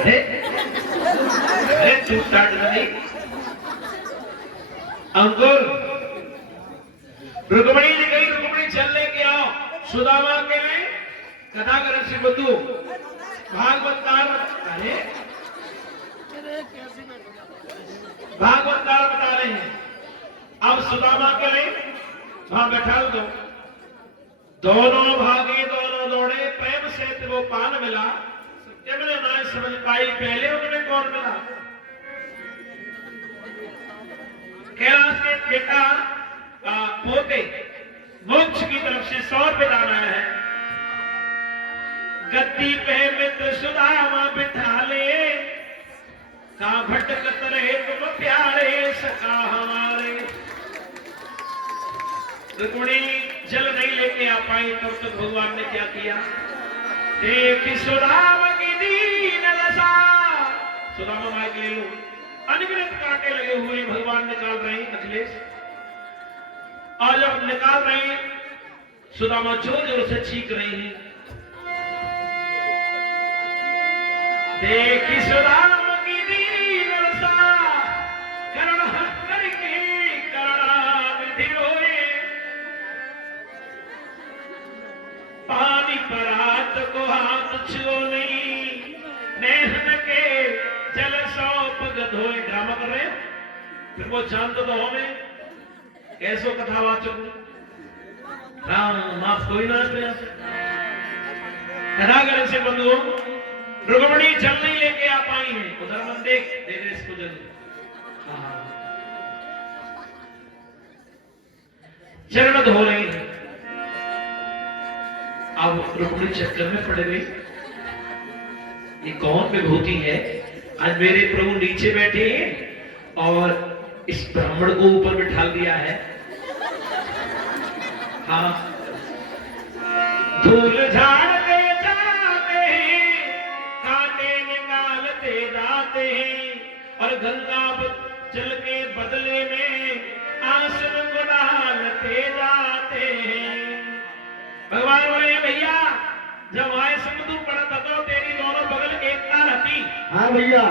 अरे अरे टूटा नहीं अंकुर। रुक्मणी जी गई, रुक्मणी चल लेके आओ सुदामा के लिए कथा कर श्री बंधु भागवतार। अरे भागवतार बता रहे हैं। अब सुदामा के लिए वहां बैठा दो। दोनों भागे दोनों दौड़े, प्रेम से वो पान मिला। सत्यम ने ना समझ पाई पहले उन्हें कौन मिला। कैलाश के बेटा पोते मोक्ष की तरफ से 100 रुपये दान आया है। गद्दी पे मित्र सुदामा बिठा ले, का भटकत रहे तुम प्यारे सखा हमारे। रुक्मिणी जल नहीं लेके आ पाई, तब तक भगवान ने क्या किया। देख सुदामा की दीन दशा। सुदामा माइक ले लो। अनगिनत कांटे लगे हुए भगवान निकाल रहे हैं अखिलेश। और जब निकाल रहे हैं सुदामा जोर जोर से चीख रही है। देखी सुदामा की दीन दशा, करुण करके करुणानिधि रोए। पानी परात को हाथ छुओ नहीं, नेहन के जल सौंप गधोए। ड्रामा कर रहे हैं, फिर वो जानते तो हमें कैसो कथावाचक राम माफ कोई ना कथा करे से बंधुओं। रुक्मिणी जल नहीं लेके आ पाई है। उधर मन देख दे दे इसको जल। चरण धो रही है। अब रुक्मिणी चक्कर में पड़ गई। ये कौन विभूति है, आज मेरे प्रभु नीचे बैठे हैं और इस ब्राह्मण को ऊपर बिठा दिया है। हाँ, धूल झाड़ते जाते हैं, कांटे निकालते जाते हैं और गंगा जल के बदले में आंसू को डालते जाते हैं। भगवान बोले भैया, जब आए समुद्र पड़ा था तो तेरी दोनों बगल एक ना रहती। हाँ भैया,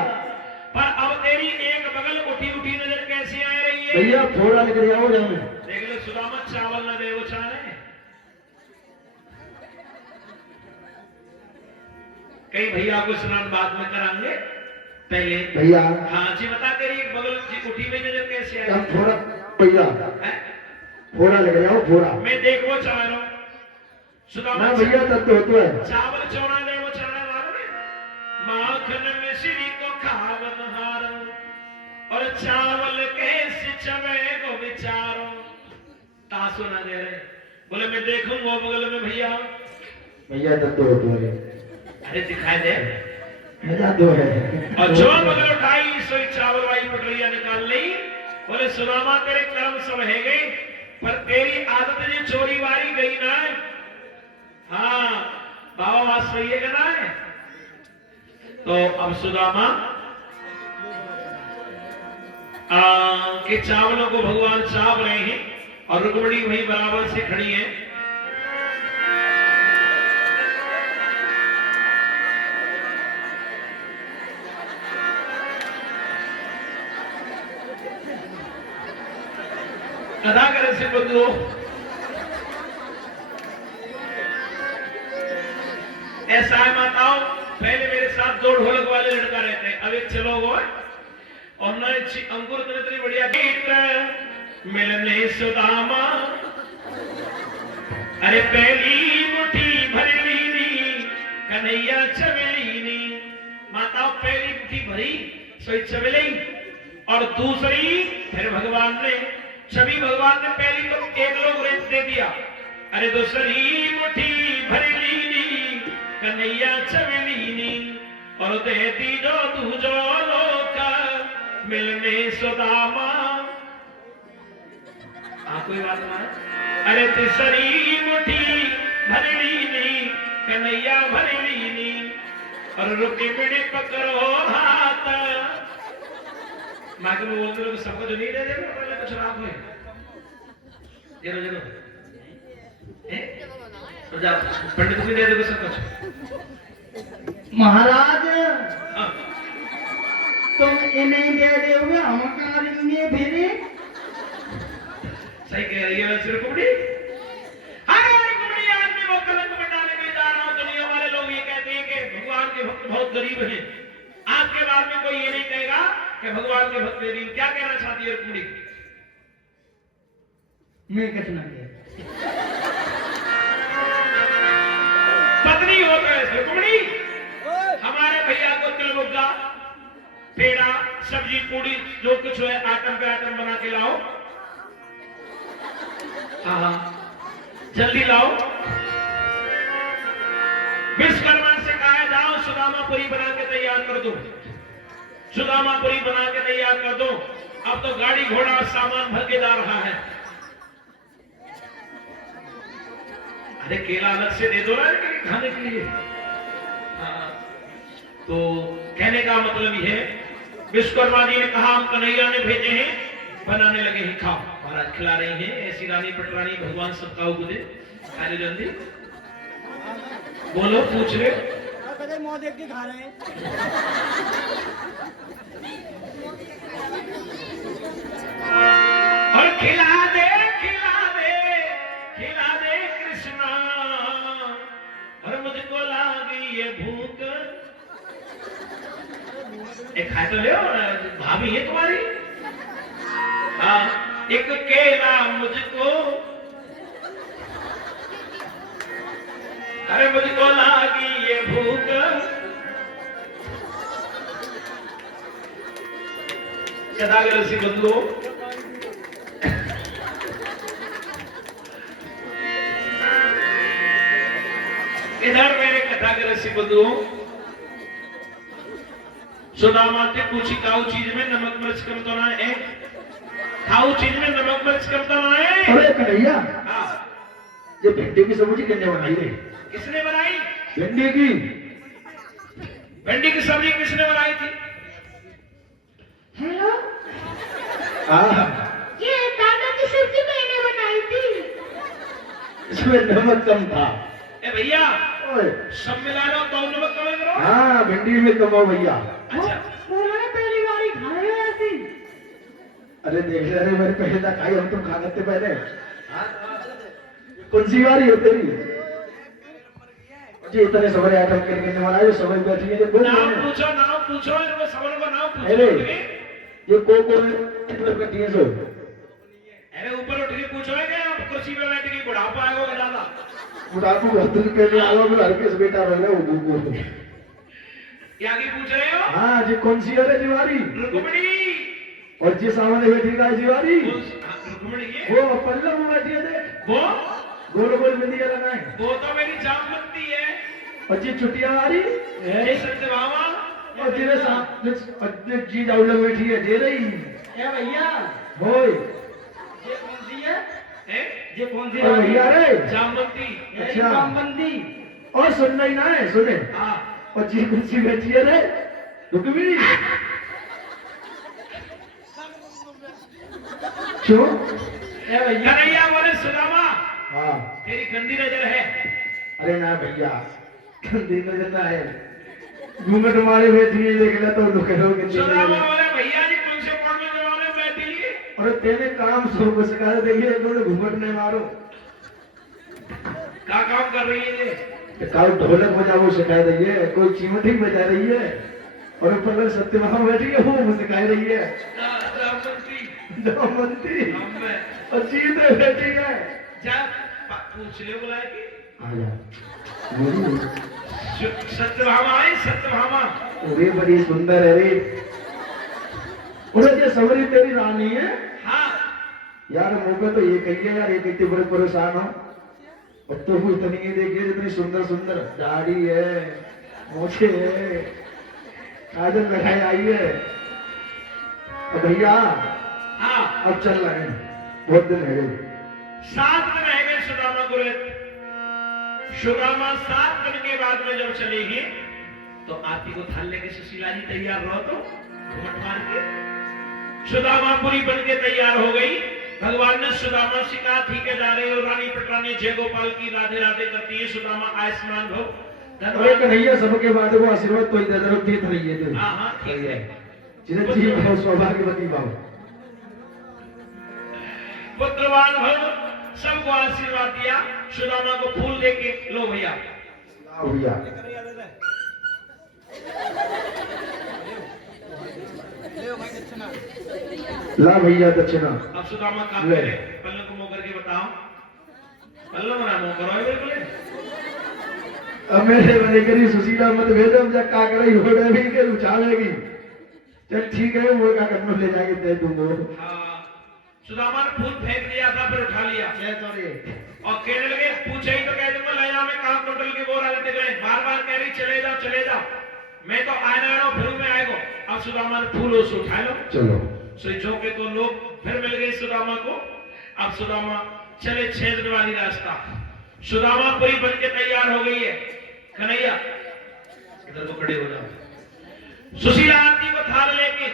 पर अब तेरी एक बगल उठी उठी नजर कैसे आ रही है। भैया थोड़ा निकल जाओ जाओ। देख लो सुदामा चावल न दे वो चाह रहे। कई भैया को स्नान बाद में कराएंगे, पहले भैया। हाँ जी बता, तेरी एक बगल उठी हुई नजर कैसे आ रही। थोड़ा भैया थोड़ा निकल जाओ थोड़ा। मैं देखो चाह रहा हूँ सुदामा भैया तब तो होता है। चावल चौड़ा दे वो चाह रहे। माखन मिश्री को खावन हारो और चावल कैसे चवे को विचारो। तासो ना दे रहे। बोले मैं देखूंगा बगल में भैया। भैया तब तो होता है। अरे दिखाई दे मजा तो है। और जो बगल उठाई सोई चावल वाली पटरिया निकाल ली। बोले सुदामा तेरे कर्म सब है गए, पर तेरी आदत जो चोरी वारी गई ना। हाँ बाबा बात सही है ना है। तो अब सुदामा के चावलों को भगवान चाव रहे हैं और रुक्मिणी वहीं बराबर से खड़ी है। कथा करे से बंधुओं, ऐसा है माताओं, पहले मेरे साथ 2 ढोलक वाले लड़का रहते, अब एक चलो वो और न अंकुर इतनी बढ़िया गीत मिलने सुदामा। अरे पहली मुट्ठी भर लीनी कन्हैया चमेलीनी। माताओं पहली मुट्ठी भरी सोई चमेली और दूसरी फिर भगवान ने छवि भगवान ने पहली को एक लोग रेत दे दिया। अरे दूसरी मुट्ठी भर लीनी कन्हैया चमेलीनी और देती जो दूजो लोक मिलने सुदामा। कोई बात ना। अरे तीसरी मुट्ठी भर लीनी कन्हैया भर लीनी और रुक्मिणी पकड़ो हाथ। माँ के बोलते लोग सबको जो नहीं दे दे कुछ रात में जरो जरो पंडित को दे दे सब कुछ। महाराज हाँ। तुम इन्हें दे दोगे हम करेंगे फिर सही कह रही है वैसे रुकमणी। अरे रुकमणी आज मैं वो कलंक मिटाने के जा रहा हूँ। दुनिया वाले लोग ये कहते हैं कि भगवान के भक्त बहुत गरीब हैं। आज के बाद में कोई ये नहीं कहेगा कि भगवान के भक्त गरीब। क्या कहना चाहती है रुकमणी? मैं कितना दे पत्नी हो तो रुकमणी हमारे भैया को तिलमुग्गा पेड़ा सब्जी पूड़ी जो कुछ है आइटम पे आइटम बना के लाओ। हाँ जल्दी लाओ। विश्वकर्मा से कहा जाओ सुदामापुरी बना के तैयार कर दो। सुदामापुरी बना के तैयार कर दो। अब तो गाड़ी घोड़ा और सामान भर के जा रहा है। अरे केला अलग से दे दो ना खाने के लिए। हाँ तो कहने का मतलब यह है विश्वकर्मा जी ने कहा हम कन्हैया ने भेजे हैं बनाने लगे हैं खाओ। महाराज खिला रही हैं ऐसी रानी पटरानी भगवान सबका उगदे खाने जल्दी बोलो पूछ रहे मुंह देख के खा रहे हैं। और खिला दे खिला दे खिला दे कृष्णा और मुझको लागी ये भूख। एक खाए तो ले भाभी है तुम्हारी। हाँ एक केला मुझको अरे मुझको लागी ये भूख। कदागर सी बंधुओं इधर मेरे कथागर सी बंधुओं सुदामा से पूछी खाऊ चीज में नमक मिर्च कम तो ना है। खाऊ चीज में नमक मिर्च कम तो ना है। अरे कन्हैया हाँ ये भिंडी की सब्जी किसने बनाई है? किसने बनाई? भिंडी की। भिंडी की सब्जी किसने बनाई थी? हेलो हाँ ये दादा की सब्जी मैंने बनाई थी। इसमें नमक कम था। ए भैया ओए सब मिला लो तो नमक कम करो। हाँ भिंडी में कम हो भैया। अच्छा उन्होंने पहली बार ही खाए हो ऐसी। अरे देख ले अरे मैंने पहले तक खाई हम तुम खा लेते पहले। कौन सी बारी हो तेरी जी इतने सवारे आइटम करने वाला है समय बैठी है नाम पूछो इनको सवाल को नाम पूछो। अरे ये को बैठी है सो। अरे ऊपर उठ के पूछो है क्या कुर्सी पे बैठ के बुढ़ापा आएगा ज्यादा। बुढ़ापू बहुत दिन पहले आवा में हर केस बेटा रह गया वो क्या की पूछ रहे हो? हाँ जी कौन सी है जीवारी? रुक्मणी। और जी सामने बैठी है जीवारी रुक्मणी वो पल्लव में बैठी है देख वो गोल गोल बिंदिया लगाए। वो तो मेरी जामवंती है। और जी छुट्टियां आ रही ये सत्यभामा और जी सामने जी जाऊला बैठी है दे रही ए भैया होय ये कौन सी है? हैं? ये कौन सी और भैया रे जामवंती। अच्छा। जामवंती। और सुनना ही ना है सुने हाँ और जी कुर्सी बैठी है रे रुकमी क्यों? ए भैया कन्हैया बोले सुदामा हाँ तेरी गंदी नजर है। अरे ना भैया गंदी नजर ना है घूंघट मारे बैठी है देख ले तो लुके लोग सुदामा बोले भैया जी कौन से कौन में जमाने में बैठी है? और तेरे काम सो को सिखा दे देखिए इन्होंने घूंघट नहीं मारो क्या काम कर रही है ये? काल ढोलक बजाओ सिखा रही है कोई चिमटी बजा रही है और ऊपर सत्यभामा बैठी है वो सिखा रही है जामवंती मंत्री हम मैं और सीधे बैठी है जा पूछ ले बुलाए कि आ जा सत्यभामा है सत्यभामा। वे बड़ी सुंदर है रे उन्हें ये सवरी तेरी रानी है। हाँ यार मौके तो ये कहिए यार ये कितने बड़े परेशान हो और तो वो इतनी ही देखिए जितनी सुंदर सुंदर दाढ़ी है मोछे है काजल लगाई आई है। और भैया हाँ अब चल रहे हैं बहुत दिन है 7 दिन रह गए सुदामा को। सुदामा 7 दिन के बाद में जब चलेगी तो आरती को थाल लेके सुशीला जी तैयार रहो तो घूमट मार के सुदामापुरी बन के तैयार हो गई। भगवान ने सुदामा से कहा ठीक है जा रहे हो रानी पटरानी जय गोपाल की राधे राधे करती है। सुदामा आयुष्मान भव अरे कन्हैया सबके बाद वो आशीर्वाद कोई दे दे रही है हाँ हाँ ठीक है चिरंजीवी भाव, सौभाग्यवती भाव। पुत्रवान भव, सबको आशीर्वाद दिया। सुदामा को फूल देके लो भैया, ला भैया, ला भैया दक्षिणा। अब सुदामा का करे पल्लव को मुंह करके बताओ, पल्लव ना मुंह करो बिल्कुल। अब मेरे बने करी सुशीला मत भेजो, जब का करे हो रही के उछालेगी। चल ठीक है, वो का कन्नो ले जाके दे दूंगा। हाँ, सुदामा ने फूल फेंक दिया था, फिर उठा लिया और कहने लगे पूछे ही तो कह दूंगा लया में काम टोटल के बोरा लेते गए, बार बार कह रही चले जाओ चले जाओ, मैं तो आने वाला हूँ, फिर मैं आएगा। अब सुदामा ने फूल उसे उठा लो, चलो स्विचों के तो लोग फिर मिल गए सुदामा को। अब सुदामा चले छेद वाली रास्ता। सुदामा पूरी बन के तैयार हो गई है। कन्हैया इधर को खड़े हो जाओ। सुशीला आरती को थाल लेके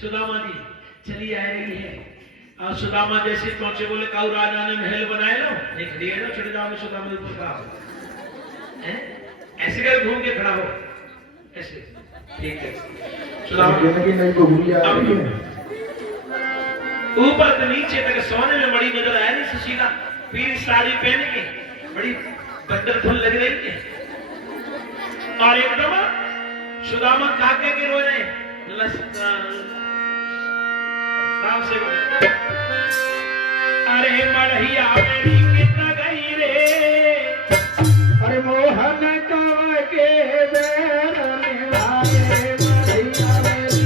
सुदामा जी चली आ रही है। और सुदामा जैसे पहुंचे बोले काऊ राजा ने महल बनाए लो, देख दिए ना चढ़ जाओ। सुदामा ऊपर का ऐसे कर घूम के खड़ा हो, ऐसे ठीक है। सुदामा नहीं को भूलिया ऊपर से नीचे तक सोने में बड़ी नजर आया नहीं सुशीला, पीली साड़ी पहन के बड़ी बदरफुल लग रही है। और एकदम सुदामा काके के रो रहे से अरे मढ़िया मेरी कितना गई रे, अरे मोहन कव के बेर में आए मढ़िया मेरी।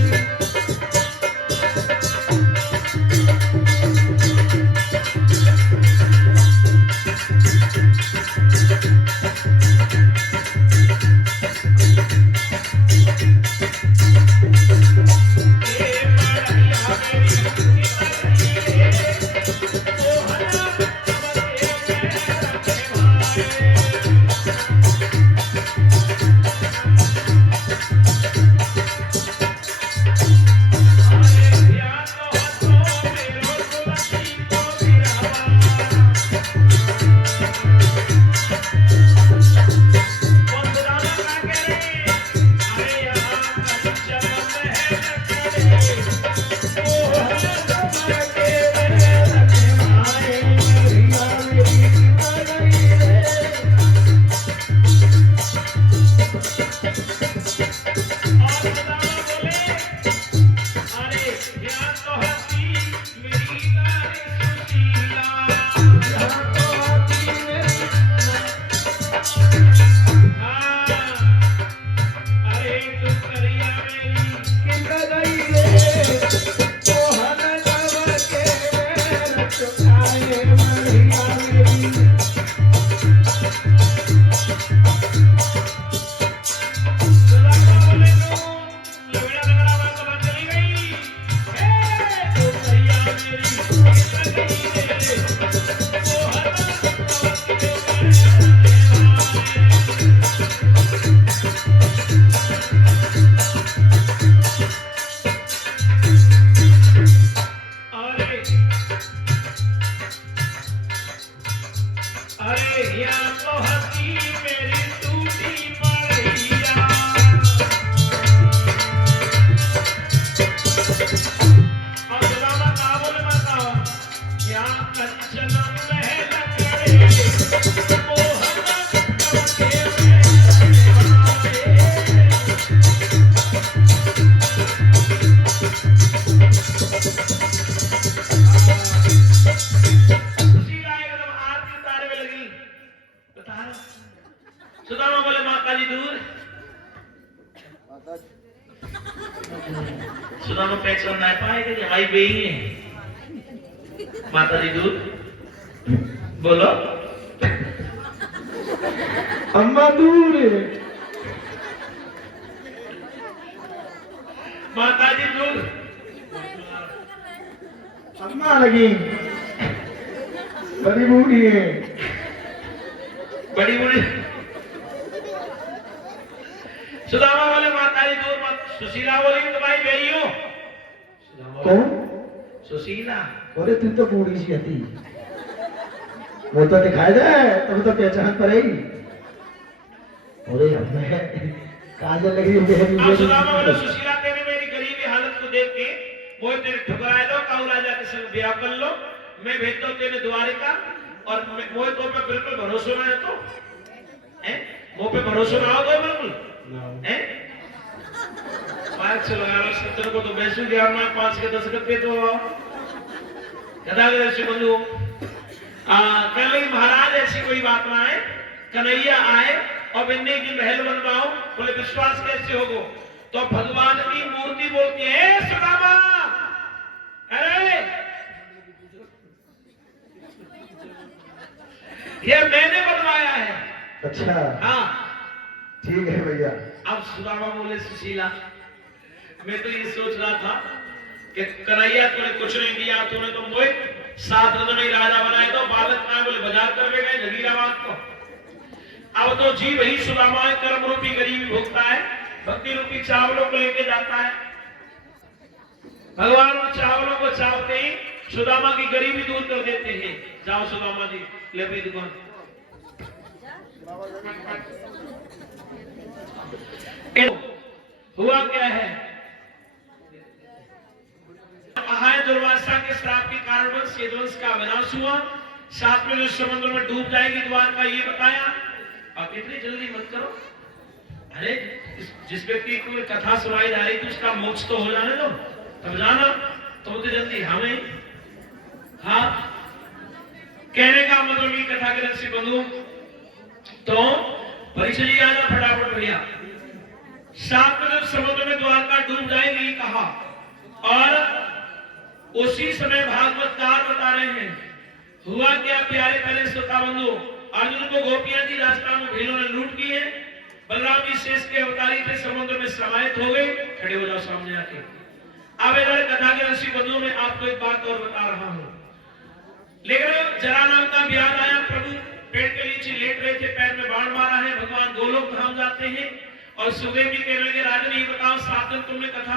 सुदामा बोले माता जी दूर। सुदामा पहचान ना पाएगा कि हमारी बेई है। माता जी दूर बोलो। अम्मा दूर है। माता जी दूर। अम्मा लगी बड़ी बूढ़ी है। बड़ी बूढ़ी। सुदामा बोले माता जी दूर मत। सुशीला बोली तुम्हारी बेई हो। कौन? सुशीला। अरे तू तो बूढ़ी सी हती, वो तो दिखाई दे तब तो पहचान पड़ेगी। अरे हमें काजल लग रही है। सुदामा बोले सुशीला तेरी मेरी गरीबी हालत को मोए तेरे ठुकराए दो काऊ राजा के संग ब्याह कर लो, मैं भेज दो तेरे द्वारिका, और मोए तो पे बिल्कुल भरोसा ना है तो हैं, मोए पे भरोसा ना हो तो बिल्कुल हैं। पाँच लगा सत्तर को तो बैसू गया मैं 5 के 10 करके तो गदा ऋषि बंधु कह लगी महाराज ऐसी कोई बात ना है, कन्हैया आए और बिन्नी की महल बनवाओ। बोले विश्वास कैसे होगो? तो भगवान की मूर्ति बोलती है सुदामा, अरे ये मैंने बनवाया है। अच्छा हाँ ठीक है भैया। अब सुदामा बोले सुशीला, मैं तो ये सोच रहा था कि कन्हैया तूने कुछ नहीं दिया, तूने तो मोए 7 रत्न में राजा बनाए तो बालक कहाँ बोले बाजार कर ले गए जगीरा बात को। अब तो जीव ही सुदामा है, कर्म रूपी गरीबी भोगता है, भक्ति रूपी चावलों को लेके जाता है। भगवान उन चावलों को चावते ही सुदामा की गरीबी दूर कर देते हैं। जाओ सुदामा जी ले अपनी दुकान। हुआ क्या है, महान दुर्वासा के श्राप के कारण सेदवंश का विनाश हुआ। साथ में जो समुद्र में डूब जाएगी द्वारका, ये बताया। आप इतनी जल्दी मत करो, अरे जिस व्यक्ति को कथा सुनाई जा रही थी उसका मोक्ष तो हो जाने दो, तब जाना। तो जल्दी हमें हाँ कहने का मतलब ये कथा के ऋषि बंधु तो परीक्षा जी आना फटाफट भैया। साथ में जब समुद्र में द्वारका डूब जाएगी कहा, और उसी समय भागवतकार बता रहे हैं हुआ क्या प्यारे पहले श्रोता बंधु। अर्जुन को गोपियां दी रास्ता में भीलों ने लूट की है। बलराम जी शेष के अवतारी थे, समुद्र में समाहित हो गए। खड़े हो जाओ सामने आके। अब इधर कथा के ऋषि बंधुओं में आपको एक बात और बता रहा हूं। लेकिन जरा नाम का व्याध आया, प्रभु पेड़ के नीचे लेट रहे थे, पैर में बाण मारा है, भगवान गोलोक धाम जाते हैं। और सुखदेव जी कहने लगे राजन ये बताओ 7 दिन तुमने कथा